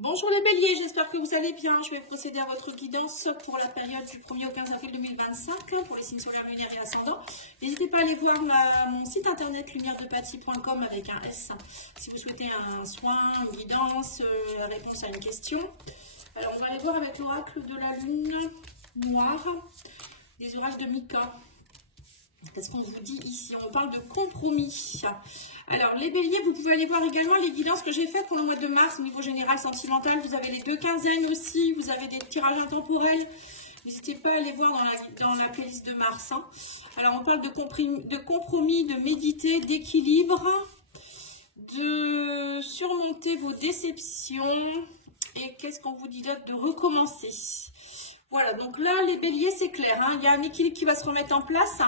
Bonjour les béliers, j'espère que vous allez bien. Je vais procéder à votre guidance pour la période du 1er au 15 avril 2025 pour les signes solaires, lunaires et ascendants. N'hésitez pas à aller voir mon site internet lumièredepathie.com avec un S si vous souhaitez un soin, une guidance, réponse à une question. Alors on va aller voir avec l'oracle de la lune noire, des oracles de Mika. Qu'est-ce qu'on vous dit ici? On parle de compromis. Alors, les béliers, vous pouvez aller voir également les guidances que j'ai faites pour le mois de mars au niveau général sentimental. Vous avez les 2 quinzaines aussi. Vous avez des tirages intemporels. N'hésitez pas à aller voir dans la playlist de mars. Alors, on parle de compromis, de méditer, d'équilibre, de surmonter vos déceptions. Et qu'est-ce qu'on vous dit d'autre? De recommencer. Voilà, donc là, les béliers, c'est clair. Il y a un équilibre qui va se remettre en place.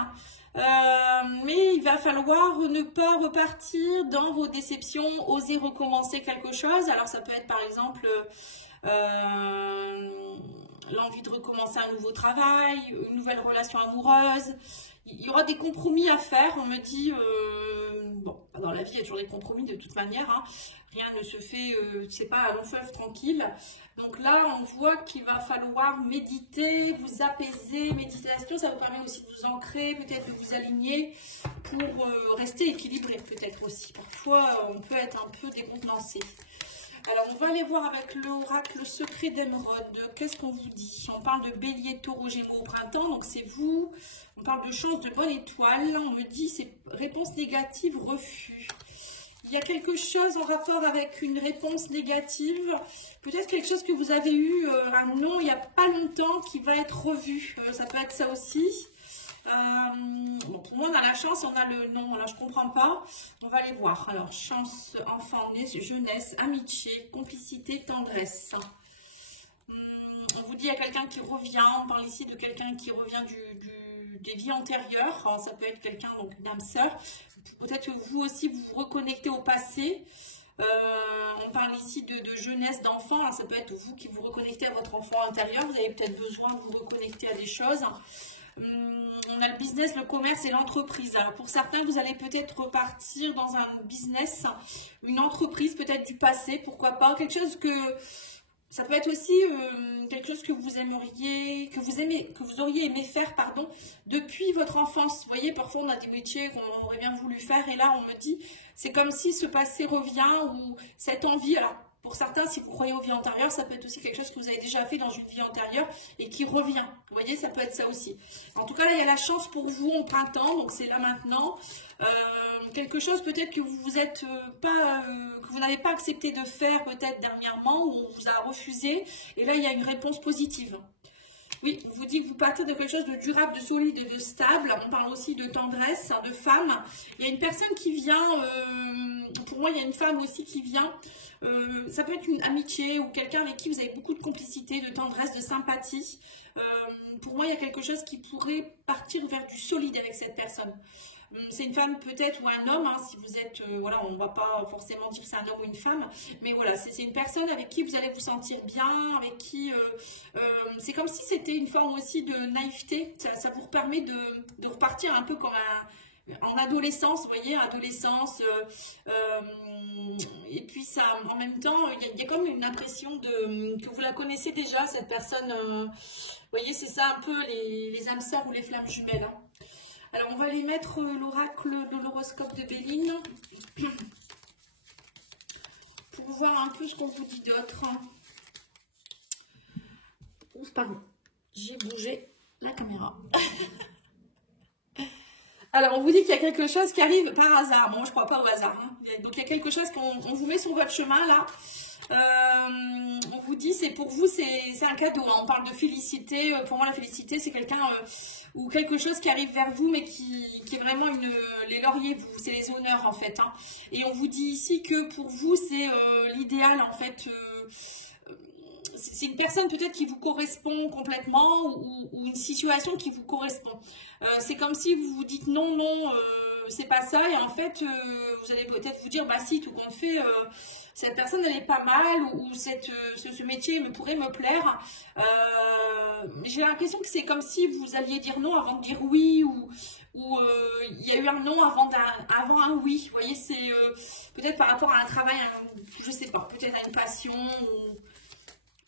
Mais il va falloir ne pas repartir dans vos déceptions, oser recommencer quelque chose. Alors ça peut être par exemple l'envie de recommencer un nouveau travail, une nouvelle relation amoureuse. Il y aura des compromis à faire, on me dit, bon, dans la vie il y a toujours des compromis de toute manière, rien ne se fait, c'est pas à long fleuve tranquille. Donc là on voit qu'il va falloir méditer, vous apaiser, méditation, ça vous permet aussi de vous ancrer, peut-être de vous aligner pour rester équilibré peut-être aussi. Parfois on peut être un peu décontenancé. Alors, on va aller voir avec l'oracle secret d'émeraude. Qu'est-ce qu'on vous dit? On parle de bélier, taureau, gémeaux au printemps, donc c'est vous. On parle de chance, de bonne étoile. On me dit, c'est réponse négative, refus. Il y a quelque chose en rapport avec une réponse négative. Peut-être quelque chose que vous avez eu, un non il n'y a pas longtemps, qui va être revu. Ça peut être ça aussi. Bon, pour moi, on a la chance, on a le non. Alors, je ne comprends pas. On va aller voir. Alors, chance, enfant, jeunesse, amitié, complicité, tendresse. On vous dit, il y a quelqu'un qui revient. On parle ici de quelqu'un qui revient des vies antérieures. Alors, ça peut être quelqu'un, donc une âme sœur. Peut-être que vous aussi, vous vous reconnectez au passé. On parle ici de jeunesse, d'enfant. Alors, ça peut être vous qui vous reconnectez à votre enfant intérieur. Vous avez peut-être besoin de vous reconnecter à des choses. On a le business, le commerce et l'entreprise. Alors pour certains, vous allez peut-être repartir dans un business, une entreprise peut-être du passé, pourquoi pas. Quelque chose que, ça peut être aussi quelque chose que vous aimeriez, que vous auriez aimé faire, pardon, depuis votre enfance. Vous voyez, parfois on a des métiers qu'on aurait bien voulu faire et là on me dit, c'est comme si ce passé revient ou cette envie. Alors, pour certains, si vous croyez aux vies antérieures, ça peut être aussi quelque chose que vous avez déjà fait dans une vie antérieure et qui revient. Vous voyez, ça peut être ça aussi. En tout cas, là, il y a la chance pour vous au printemps, donc c'est là maintenant. Quelque chose peut-être que vous êtes que vous n'avez pas accepté de faire peut-être dernièrement ou on vous a refusé. Et là, il y a une réponse positive. Oui, on vous dit que vous partez de quelque chose de durable, de solide et de stable. On parle aussi de tendresse, de femme. Il y a une personne qui vient, pour moi, il y a une femme aussi qui vient. Ça peut être une amitié ou quelqu'un avec qui vous avez beaucoup de complicité, de tendresse, de sympathie. Pour moi, il y a quelque chose qui pourrait partir vers du solide avec cette personne. C'est une femme peut-être ou un homme, si vous êtes, voilà, on ne va pas forcément dire que c'est un homme ou une femme, mais voilà, c'est une personne avec qui vous allez vous sentir bien, avec qui, c'est comme si c'était une forme aussi de naïveté, ça vous permet de repartir un peu comme en adolescence, vous voyez, adolescence, et puis ça, en même temps, il y a comme une impression que vous la connaissez déjà, cette personne, vous voyez, c'est ça un peu les âmes sœurs ou les flammes jumelles. Alors, on va aller mettre l'oracle de l'horoscope de Béline pour voir un peu ce qu'on vous dit d'autre. Ouf, pardon, j'ai bougé la caméra. Alors, on vous dit qu'il y a quelque chose qui arrive par hasard. Bon, je ne crois pas au hasard. Donc, il y a quelque chose qu'on vous met sur votre chemin, là. On vous dit, c'est pour vous, c'est un cadeau. On parle de félicité. Pour moi, la félicité, c'est quelqu'un ou quelque chose qui arrive vers vous, mais qui est vraiment les lauriers, c'est les honneurs, en fait. Et on vous dit ici que pour vous, c'est l'idéal, en fait. C'est une personne peut-être qui vous correspond complètement ou une situation qui vous correspond. C'est comme si vous vous dites non, non, c'est pas ça. Et en fait, vous allez peut-être vous dire, bah si, tout compte fait, cette personne, elle est pas mal ou ce métier pourrait me plaire. j'ai l'impression que c'est comme si vous alliez dire non avant de dire oui, ou il y a eu un non avant un oui. Vous voyez, c'est peut-être par rapport à un travail, je sais pas, peut-être à une passion, ou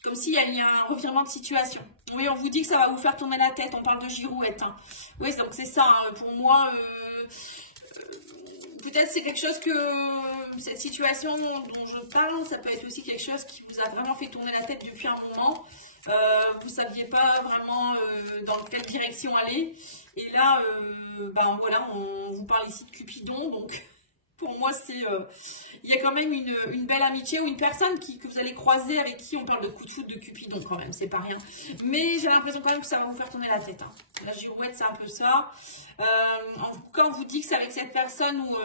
comme s'il y a un revirement de situation. Oui, on vous dit que ça va vous faire tourner la tête, on parle de girouette. Hein. Oui, donc c'est ça, hein. Pour moi, peut-être c'est quelque chose que cette situation dont je parle, ça peut être aussi quelque chose qui vous a vraiment fait tourner la tête depuis un moment. Vous ne saviez pas vraiment dans quelle direction aller. Et là, ben voilà, on vous parle ici de Cupidon. Donc, pour moi, c'est il y a quand même une belle amitié, ou une personne que vous allez croiser, avec qui on parle de coup de foudre de Cupidon quand même, c'est pas rien. Mais j'ai l'impression quand même que ça va vous faire tourner la tête. Hein. La girouette, c'est un peu ça. Quand on vous dit que c'est avec cette personne ou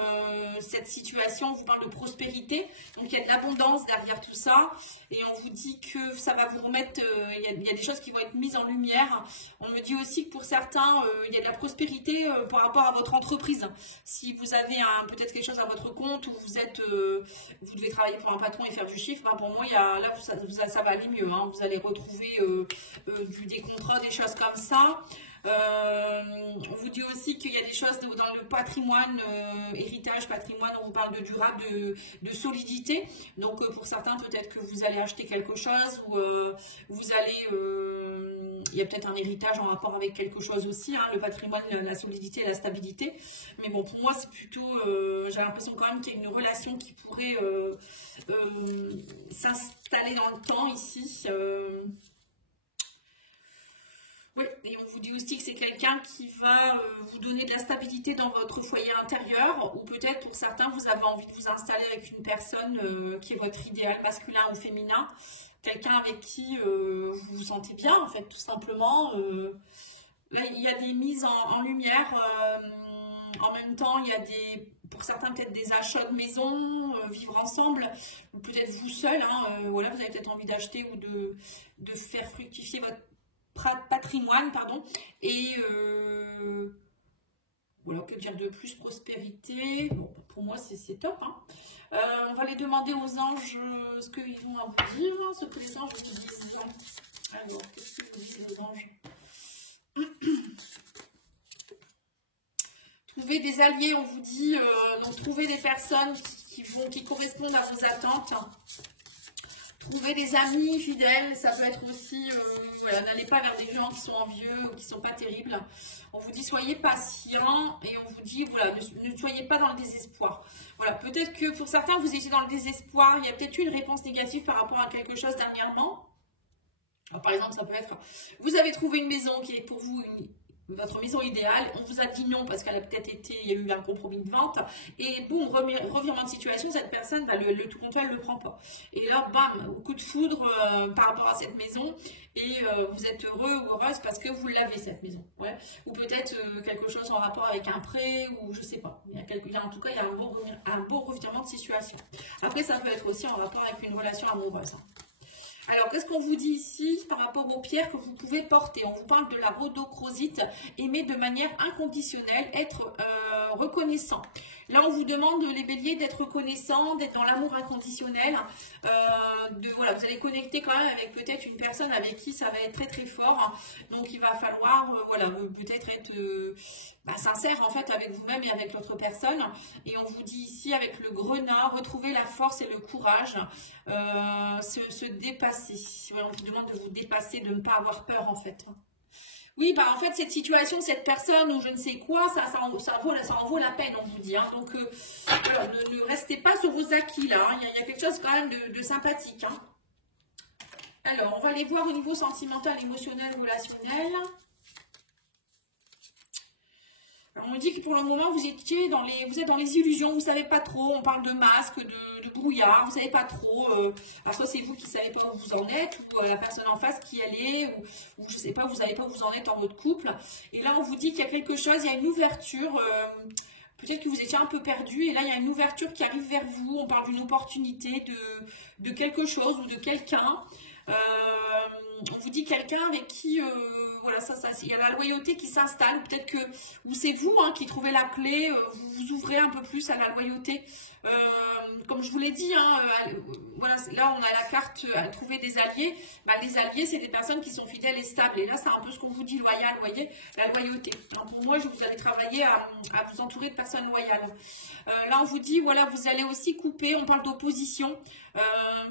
cette situation, on vous parle de prospérité. Donc il y a de l'abondance derrière tout ça. Et on vous dit que ça va vous remettre, il y a des choses qui vont être mises en lumière. On me dit aussi que pour certains, il y a de la prospérité par rapport à votre entreprise. Si vous avez peut-être quelque chose à votre compte, ou vous devez travailler pour un patron et faire du chiffre, ben pour moi, là, ça va aller mieux. Hein. Vous allez retrouver des contrats, des choses comme ça. On vous dit aussi qu'il y a des choses dans le patrimoine, héritage, patrimoine, on vous parle de durable, de solidité. Donc pour certains, peut-être que vous allez acheter quelque chose, ou vous allez, il y a peut-être un héritage en rapport avec quelque chose aussi, hein, le patrimoine, la solidité et la stabilité. Mais bon, pour moi, c'est plutôt, j'ai l'impression quand même qu'il y a une relation qui pourrait s'installer dans le temps ici. Oui, et on vous dit aussi que c'est quelqu'un qui va vous donner de la stabilité dans votre foyer intérieur, ou peut-être pour certains, vous avez envie de vous installer avec une personne qui est votre idéal masculin ou féminin, quelqu'un avec qui vous vous sentez bien, en fait, tout simplement. Là, il y a des mises en lumière, en même temps, il y a pour certains, peut-être des achats de maison, vivre ensemble, ou peut-être vous seul, hein, voilà, vous avez peut-être envie d'acheter ou de faire fructifier votre patrimoine, pardon, et voilà, que dire de plus, prospérité. Bon, pour moi c'est top, hein. On va aller demander aux anges ce qu'ils ont à vous dire, ce que les anges vous disent. Alors, qu'est-ce que vous disent les anges? Trouver des alliés, on vous dit, donc trouver des personnes qui correspondent à vos attentes. Trouver des amis fidèles, ça peut être aussi, voilà, n'allez pas vers des gens qui sont envieux ou qui ne sont pas terribles. On vous dit soyez patient, et on vous dit voilà, ne soyez pas dans le désespoir. Voilà, peut-être que pour certains vous étiez dans le désespoir, il y a peut-être eu une réponse négative par rapport à quelque chose dernièrement. Alors, par exemple, ça peut être, vous avez trouvé une maison qui est pour vous votre maison idéale, on vous a dit non parce qu'elle a peut-être été, il y a eu un compromis de vente, et bon, revirement de situation, cette personne, bah, le tout compte, elle ne le prend pas. Et là, bam, coup de foudre par rapport à cette maison, et vous êtes heureux ou heureuse parce que vous l'avez, cette maison. Ouais. Ou peut-être quelque chose en rapport avec un prêt, ou je sais pas. En tout cas, il y a un beau revirement de situation. Après, ça peut être aussi en rapport avec une relation amoureuse. Alors, qu'est-ce qu'on vous dit ici par rapport aux pierres que vous pouvez porter? On vous parle de la rhodochrosite, aimer de manière inconditionnelle, être reconnaissant. Là, on vous demande, les béliers, d'être reconnaissant, d'être dans l'amour inconditionnel. Voilà, vous allez connecter quand même avec peut-être une personne avec qui ça va être très très fort. Donc, il va falloir voilà, peut-être être sincère en fait avec vous-même et avec l'autre personne. Et on vous dit ici avec le grenat, retrouver la force et le courage, se dépasser. On vous demande de vous dépasser, de ne pas avoir peur en fait. Oui, bah en fait, cette situation, cette personne ou je ne sais quoi, ça en vaut la peine, on vous dit. Hein. Donc, alors, ne restez pas sur vos acquis là. Hein. Il y a quelque chose quand même de sympathique. Hein. Alors, on va aller voir au niveau sentimental, émotionnel, relationnel. Alors, on me dit que pour le moment, vous êtes dans les illusions, vous ne savez pas trop. On parle de masque, de brouillard, vous ne savez pas trop. Alors, soit c'est vous qui ne savez pas où vous en êtes, ou la personne en face qui elle est, ou je ne sais pas, vous ne savez pas où vous en êtes dans votre couple. Et là, on vous dit qu'il y a quelque chose, il y a une ouverture. Peut-être que vous étiez un peu perdu, et là, il y a une ouverture qui arrive vers vous. On parle d'une opportunité, de quelque chose ou de quelqu'un. on vous dit quelqu'un avec qui, voilà, il y a la loyauté qui s'installe, peut-être que, ou c'est vous hein, qui trouvez la clé, vous vous ouvrez un peu plus à la loyauté. Comme je vous l'ai dit, hein, voilà, là on a la carte trouver des alliés. Bah, les alliés, c'est des personnes qui sont fidèles et stables. Et là, c'est un peu ce qu'on vous dit, loyal, vous voyez, la loyauté. Donc, pour moi, vous allez travailler à vous entourer de personnes loyales. Là, on vous dit, voilà, vous allez aussi couper, on parle d'opposition.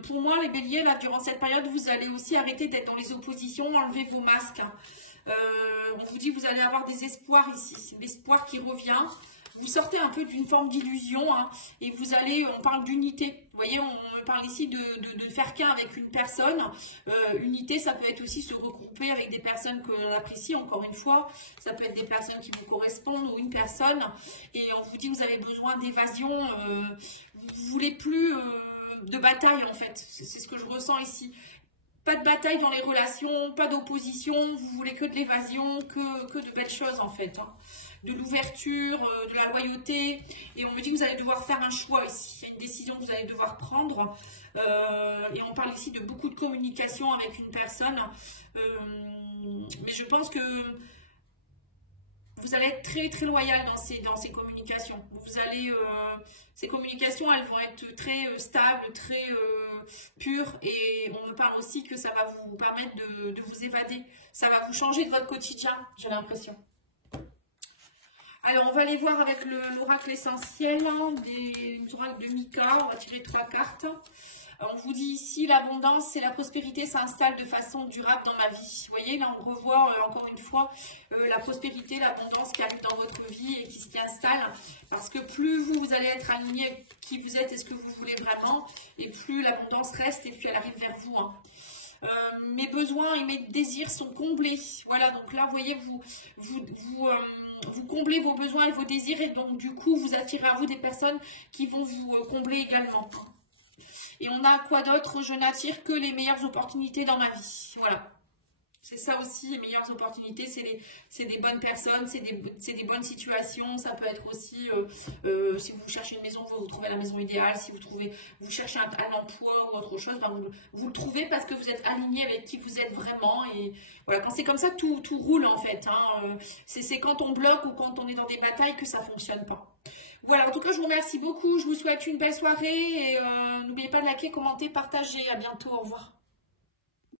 Pour moi, les béliers, là, durant cette période, vous allez aussi arrêter d'être dans les oppositions, enlever vos masques. On vous dit, vous allez avoir des espoirs ici, l'espoir qui revient. Vous sortez un peu d'une forme d'illusion hein, et vous allez, on parle d'unité. Vous voyez, on parle ici de faire qu'un avec une personne. Unité, ça peut être aussi se regrouper avec des personnes que l'on apprécie, encore une fois. Ça peut être des personnes qui vous correspondent ou une personne. Et on vous dit, vous avez besoin d'évasion. Vous voulez plus de bataille, en fait. C'est ce que je ressens ici. Pas de bataille dans les relations, pas d'opposition. Vous voulez que de l'évasion, que de belles choses, en fait. Hein. De l'ouverture, de la loyauté. Et on me dit que vous allez devoir faire un choix ici. Il y a une décision que vous allez devoir prendre. Et on parle ici de beaucoup de communication avec une personne. Mais je pense que vous allez être très très loyal dans ces communications. Vous allez, ces communications, elles vont être très stables, très pures. Et on me parle aussi que ça va vous permettre de vous évader. Ça va vous changer de votre quotidien, j'ai l'impression. Alors, on va aller voir avec l'oracle essentiel, hein, des oracles de Mika. On va tirer 3 cartes. On vous dit ici, l'abondance et la prospérité s'installent de façon durable dans ma vie. Vous voyez, là, on revoit encore une fois la prospérité, l'abondance qui arrive dans votre vie et qui s'y installe. Parce que plus vous allez être aligné avec qui vous êtes et ce que vous voulez vraiment, et plus l'abondance reste et puis elle arrive vers vous. Hein. Mes besoins et mes désirs sont comblés. Voilà, donc là, vous voyez, vous comblez vos besoins et vos désirs et donc du coup, vous attirez à vous des personnes qui vont vous combler également. Et on a quoi d'autre? Je n'attire que les meilleures opportunités dans ma vie. Voilà. C'est ça aussi, les meilleures opportunités, c'est des bonnes personnes, c'est des bonnes situations. Ça peut être aussi, si vous cherchez une maison, vous trouvez la maison idéale. Si vous cherchez un emploi ou autre chose, ben vous le trouvez parce que vous êtes aligné avec qui vous êtes vraiment. Et voilà, quand c'est comme ça, tout roule en fait. Hein. C'est quand on bloque ou quand on est dans des batailles que ça ne fonctionne pas. Voilà, en tout cas, je vous remercie beaucoup. Je vous souhaite une belle soirée et n'oubliez pas de liker, commenter, partager. À bientôt, au revoir.